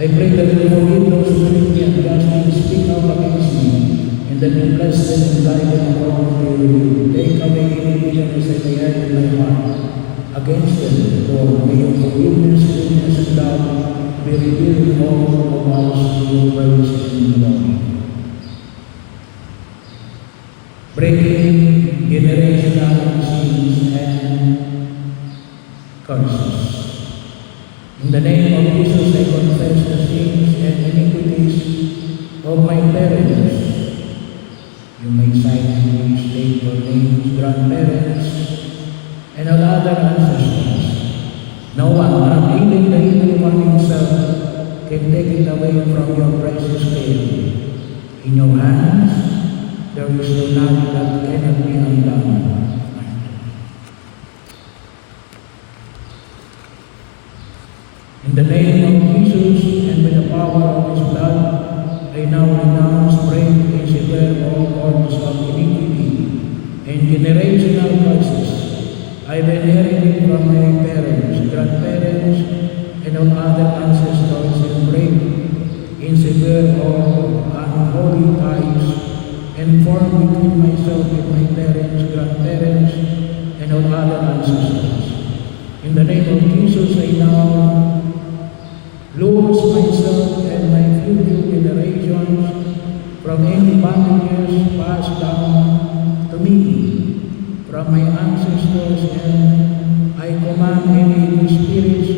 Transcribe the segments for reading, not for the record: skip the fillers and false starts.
I pray that you forgive those who treat me unjustly, speak out against me, and that you bless them and guide them according to your will. Take away any bitterness I may have in my heart against them, Lord. May your forgiveness, goodness, and love be revealed in all of us to your praise and glory. Breaking generational sins and curses. In the name of Jesus, I confess the sins and iniquities of my parents. You may silently state your names, grandparents, and all other ancestors. No one, not even the evil one himself, can take it away from your precious care. In your hands, there is no knot that cannot be undone. In the name of Jesus and by the power of His blood, I now renounce, break, and sever all cords of iniquity and generational curses I've inherited from my parents, grandparents, and all other ancestors, and break and sever all unholy ties and form between myself and my parents, grandparents, and all other ancestors. In the name of Jesus, I now loose myself and my future generations from any bondages passed down to me from my ancestors, and I command any evil spirits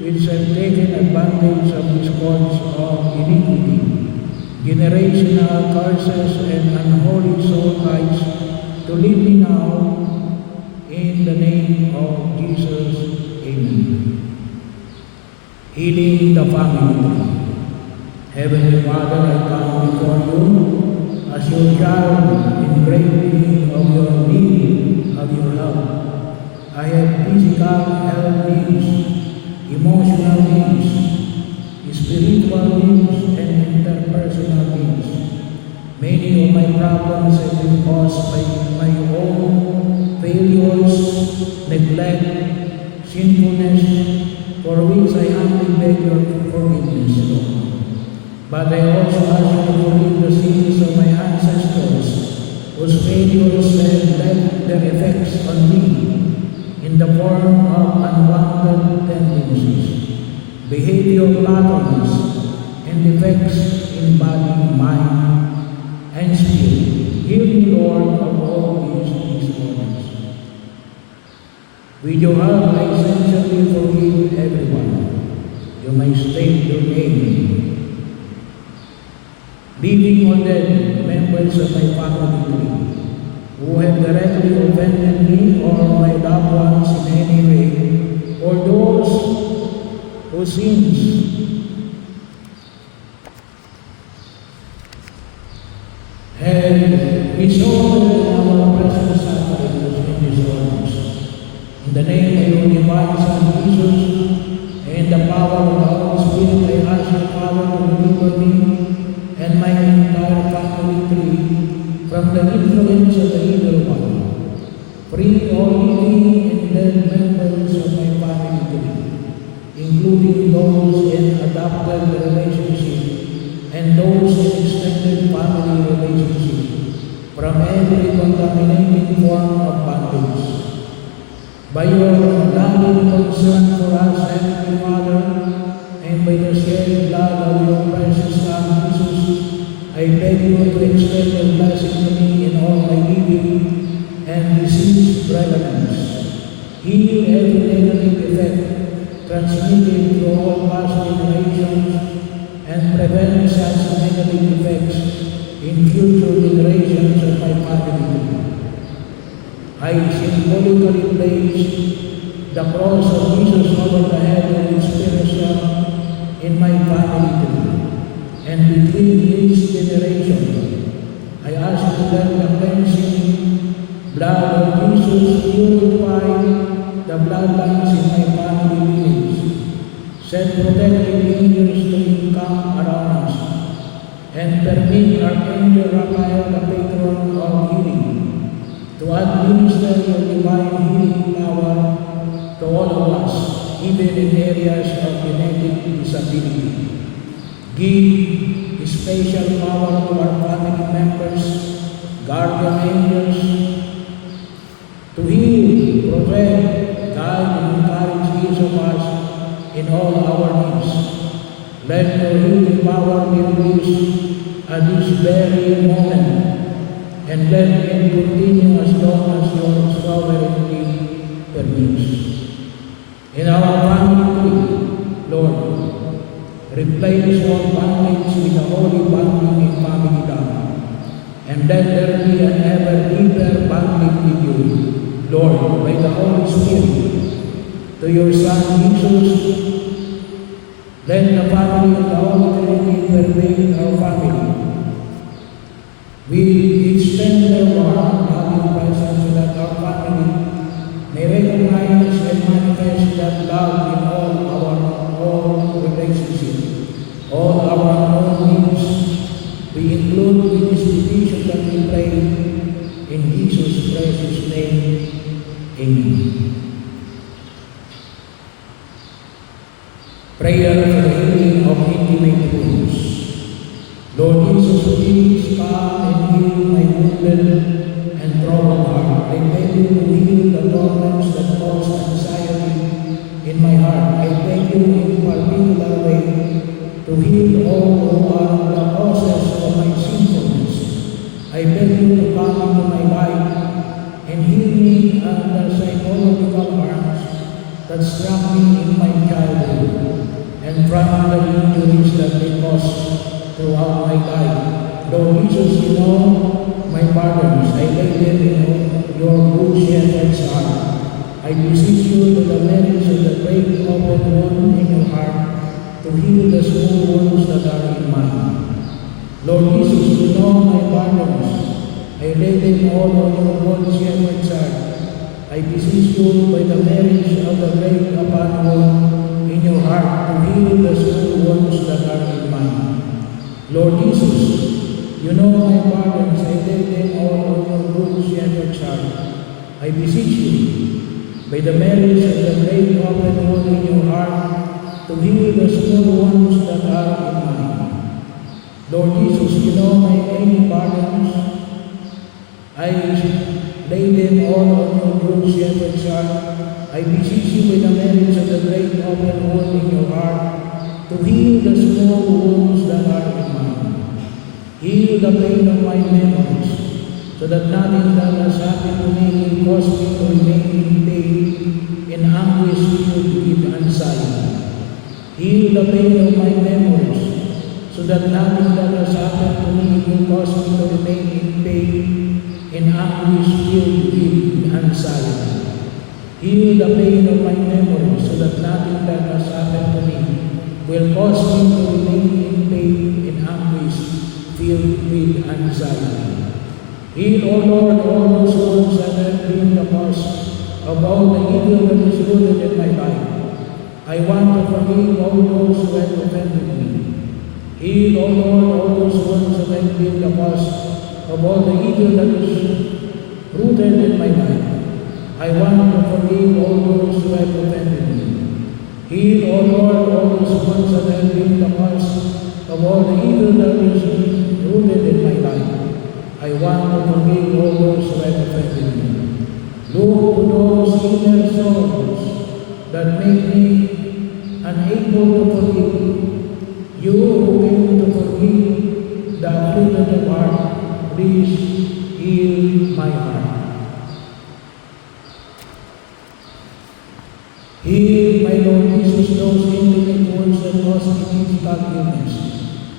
which have taken advantage of these cords of iniquity, generational curses, and unholy soul ties to leave me now in the name of Jesus. Amen. Healing the family. Heavenly Father, I come before you as your child in great need of your help. I have physical health needs, emotional needs, spiritual needs, and interpersonal needs. Many of my problems have been caused by my own failures, neglect, sinfulness, for which I humbly beg your forgiveness, Lord. But I also ask you to forgive the sins of my ancestors, whose failures have left their effects on me in the form of unwanted tendencies, behavior patterns, and defects in body, mind, and spirit. Heal me, Lord, of all these disorders. With your help, I sincerely forgive everyone. You may state your name. Living or dead members of my family tree who have directly offended me or my loved ones in any way, or those whose sins have resulted in our present sufferings and disorders. In the name of your divine Son Jesus, and the power of the Holy Spirit, I ask you, Father, to deliver me and my entire family tree from the influence of the evil one. Free all living and dead members of my family tree, including those in adopted relationship and those in extended family relationship, from every contaminating form of bondage. By your loving concern for us, Heavenly Father, and by the shed blood of your precious Son, Jesus, I beg you to extend your blessing to me in all my living and deceased relatives. Heal every negative effect transmitted through all past generations, and prevent such negative effects in future generations of my family. I symbolically place the cross of Jesus over the head of his Son in my family tree, and between each generation, I ask you to let the cleansing blood of Jesus purify the bloodlines in my family lineage. Send protective angels to encamp around us, and permit Archangel Raphael, the patron of healing, to administer your divine healing power to all of us, even in areas of genetic disability. Give special power to our family members, guardian angels, to heal, protect, guide, and encourage each of us in all our needs. Let your healing power be released at this very moment, and let it continue as long as your sovereignty permits. In our family tree, Lord, replace all bondage with the holy bonding in family love, and let there be an ever deeper bonding with you, Lord, by the Holy Spirit, to your Son Jesus. Let the family of the Holy Trinity pervade our family. We extend their warm, loving presence so that our family may recognize and manifest that love in all relationships, all our needs. We include with this petition that we pray in Jesus' precious name. Amen. Prayer for the healing of intimate wounds. Lord Jesus, please come and heal my wounded and troubled heart. I beg you to heal the torments that cause anxiety in my heart. I beg you in particular way to heal all who are the causes of my sinfulness. I beg you to come into my life and heal me under psychological harms that struck me in my childhood, and from the injuries that they caused throughout my life. Lord Jesus, you know my burdens. I lay them in your good shepherd's heart. I beseech you to the merits of the great open wound in your heart to heal the small wounds that are in mine. Lord Jesus, you know my burdens. I lay them all on your good shepherd's heart. I beseech you by the merits of the great open wound in your heart to heal the small wounds that are in mine. Lord Jesus, you know my burdens. I lay them all on your good shepherd's heart. I beseech you by the merits of the great open wound in your heart to heal the small wounds that are in mine. Lord Jesus, you know my any burdens. I lay them all on your good shepherd's heart. I beseech you by the merits of the great open wound in your heart to heal the small wounds that are in mine. Heal the pain of my memories, so that nothing that has happened to me will cause me to remain in pain, in anguish filled with anxiety. Heal the pain of my memories, so that nothing that has happened to me will cause me to remain in pain, in anguish filled with anxiety. Heal the pain of my memories, so that nothing that has happened to me will cause me to remain in pain, in anguish filled with anxiety. Heal, O Lord, all those wounds that have been the cause of all the evil that is rooted in my life. I want to forgive all those who have offended me. Heal, O Lord, all those wounds that have been the cause of all the evil that is rooted in my life. I want to forgive all those who have offended me. Heal, O Lord, all those ones that have been the cause of all the evil that is rooted in my life. I want to forgive all those who have offended me. Look to those inner sorrows that make me unable to forgive. You who came to forgive the afflicted of heart, please heal my heart. Heal, my Lord Jesus, those intimate wounds that cause me physical illness.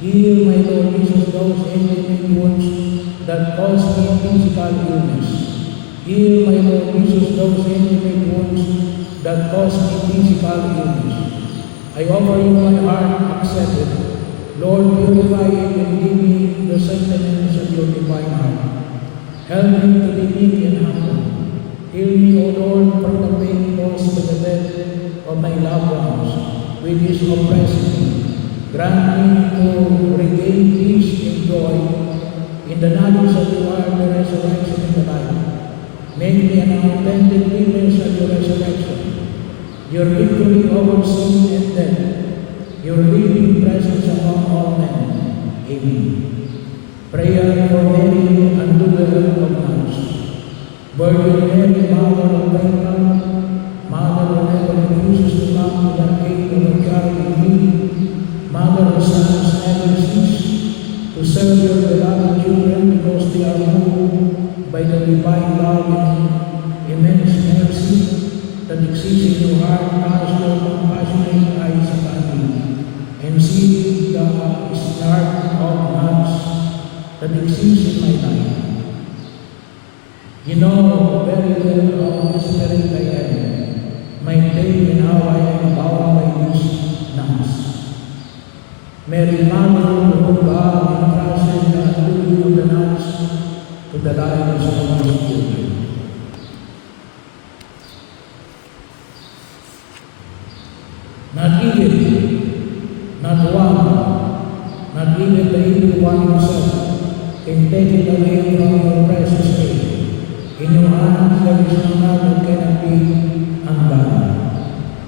Heal, my Lord Jesus, those intimate wounds that cause me physical illness. Heal, my Lord Jesus, those intimate wounds that cause me physical illness. I offer you my heart, accept it. Lord, purify it and give me the sentiments of your divine heart. Help me to be meek and humble. Heal me, O Lord, from the pain caused by the death of my loved ones, which is oppressing me. Grant me to regain peace and joy in the knowledge of you are the resurrection and the life. Make me an authentic witness of your resurrection, your victory over sin and death, your living presence among Amen. Prayer for Mary, undoer of nuns. Virgin Mary, Mother of God, Mother who never refuses to come to the aid of a child in need, Mother of sons never cease to serve your beloved children because they are moved by the divine love and immense mercy that exists in your heart. Cast your compassionate eyes upon me and see the start of nuns that exists in my life. You know very well how desperate I am, my pain and how I am bound by these nuns. Mary, Mother, whom God entrusted the undoing of the nuns to the lives of His children. Not even, not one, not even the evil one himself can take it away from your precious faith. In your hands there is no man that cannot be undone.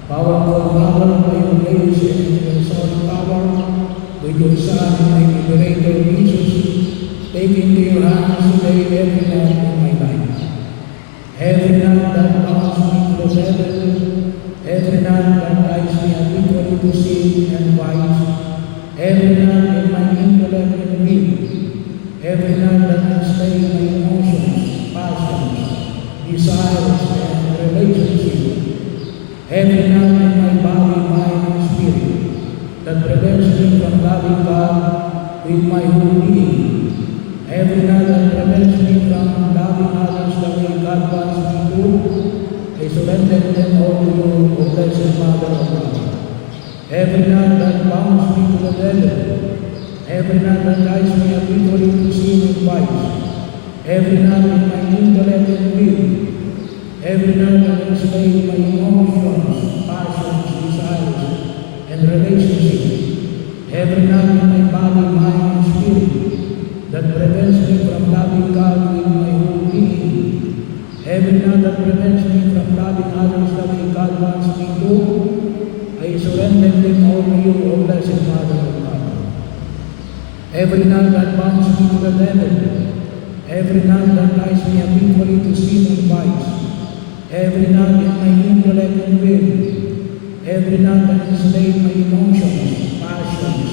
Powerful Mother, by your grace and your soul power, with your Son and Liberator Jesus, take into your hands today every night in my life. Every night that bounds me close heaven, every night that guides me habitually to sin and vice, every night in my intellect and will, every night that enslaves my emotions, passions, desires, and relationships, every night in my body, mind, and spirit, that prevents me from loving God with my whole being, every night that prevents me from loving others the way God wants me to, I surrender them all to you, O Blessed Mother of God. Every night that bounds me to the devil, every night that guides me habitually to sin and vice, every night in my intellect and will, every night that enslaves my emotions, passions, desires, and relationships, every night in my body, mind, and spirit, that prevents me from loving God with my whole being, every night that prevents me from loving others the way God wants me to, I surrender them all to you, O Blessed Mother of God. Every night that bounds me to the devil, every night that guides me habitually to sin and vice, every night in my intellect and will, every night that enslaves my emotions, passions,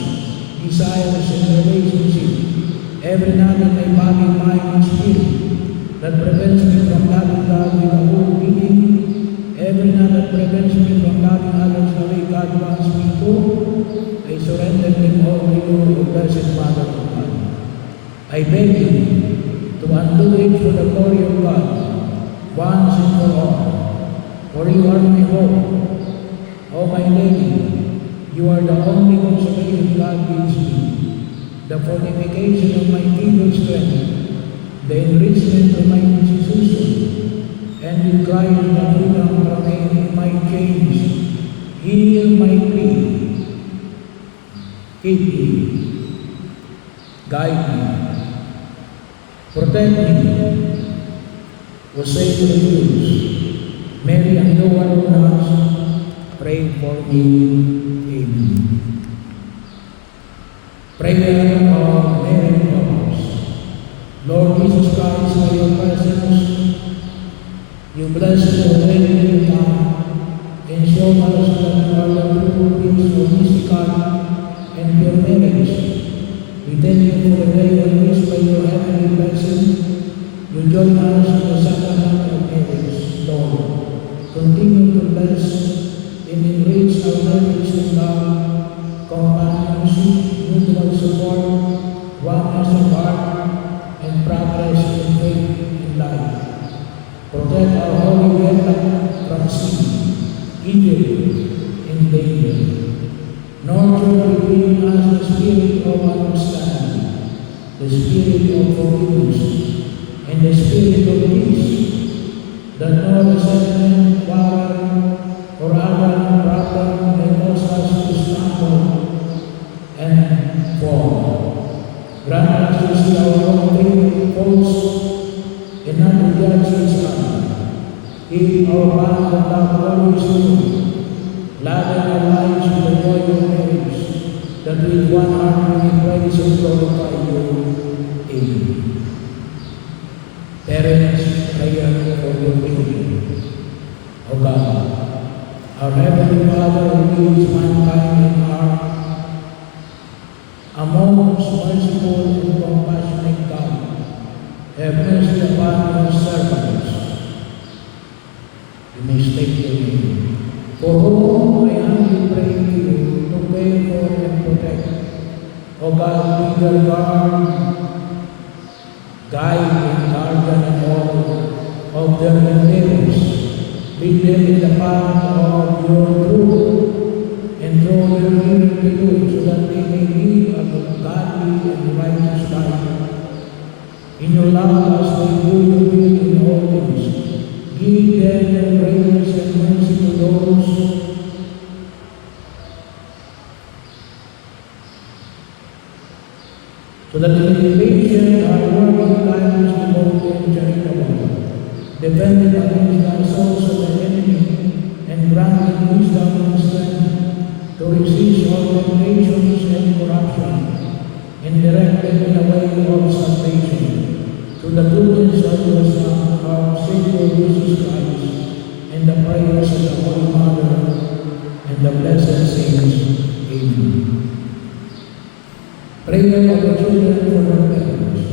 desires, and relationships, every night in my body, mind, and spirit, that prevents me from loving God with a whole being, every night that prevents me from loving others the way God wants me to, I surrender them all to you, O Blessed Mother of God. I beg you to undo it for the glory of God, once and for all. For you are my hope, O my Lady, you are the only consolation God gives me, the fortification of my feeble strength, the enrichment of my institution, and with Christ the freedom from any my chains. Hear my plea, keep me, guide me, protect me, O sacred Jews, Mary and no one else, pray for me. Amen. Prayer of Mary Cross. Lord Jesus Christ, by your presence, you blessed the Trinity and showed us that you are the true Prince of mystical and pure marriage. We thank you for the day on which by your heavenly blessing, you join us in the sacrament of marriage. Lord, continue to bless and enrich our marriage in love, companionship, mutual support, oneness of heart, and progress in faith and life. Protect our holy wedlock from sin, evil, and danger. Nurture between us the spirit of understanding, the spirit of forgiveness, and the spirit of peace, that no resentment, quarrel, or other problem may cause us to stumble and fall. Grant us to see our own faults and not to judge each other. Keep our bond of love always true, loving our lives with the joy of marriage, that with one heart we praise and glorify you. Amen. Parents, prayer for your children. O God, our Heavenly Father who leads mankind in our a most merciful and compassionate God, have mercy upon your servants. You may state your name. For whom I humbly pray to you to pray for and protect. O God, be their guide and guardian in all of their endeavors. Lead them in the path of your truth and draw them near to you so that they may live a godly and righteous life. In your love as they do your will in all things, give them your grace and mercy to those so that they may be patient, hardworking, kindness, devoted, and charitable, defending against the assaults of the enemy, and granting wisdom and strength to resist all temptations and corruption, and direct them in the way of salvation, through the goodness of your Son, our Savior Jesus Christ, and the prayers of the Holy Mother, and the blessed saints. Amen. Prayer of the children for their parents.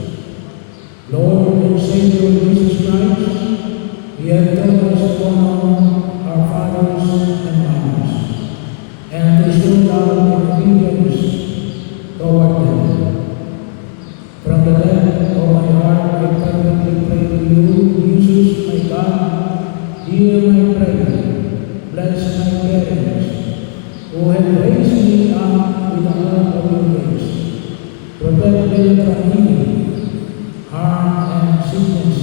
Lord and Savior Jesus Christ, you have taught us to honor our fathers and mothers, and to show love and obedience toward them. From the depth of my heart, I fervently pray to you, Jesus, my God, hear my prayer, bless my parents, who have raised me up with the help of your grace. Protect them from evil, harm and sickness,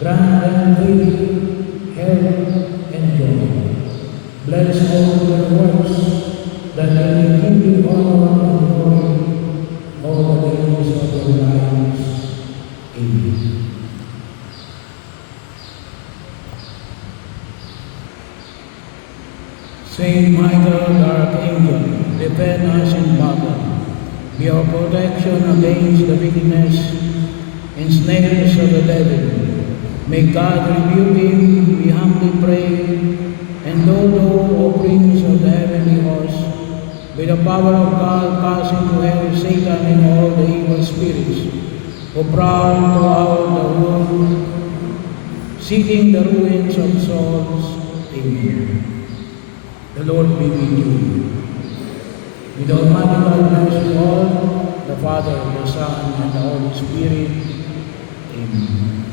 grant them faith, health, and joy. Bless all their works, that they may give you honor and glory all the days of their lives. Amen. Saint Michael, the Archangel, defend us in battle. Be our protection against the wickedness and snares of the devil. May God rebuke him, we humbly pray, and thou, O Prince of the heavenly host, with the power of God, cast into hell Satan and all the evil spirits, who prowl throughout the world, seeking the ruins of souls. Amen. The Lord be with you. With Almighty God, bless you all, the Father, the Son, and the Holy Spirit. Amen.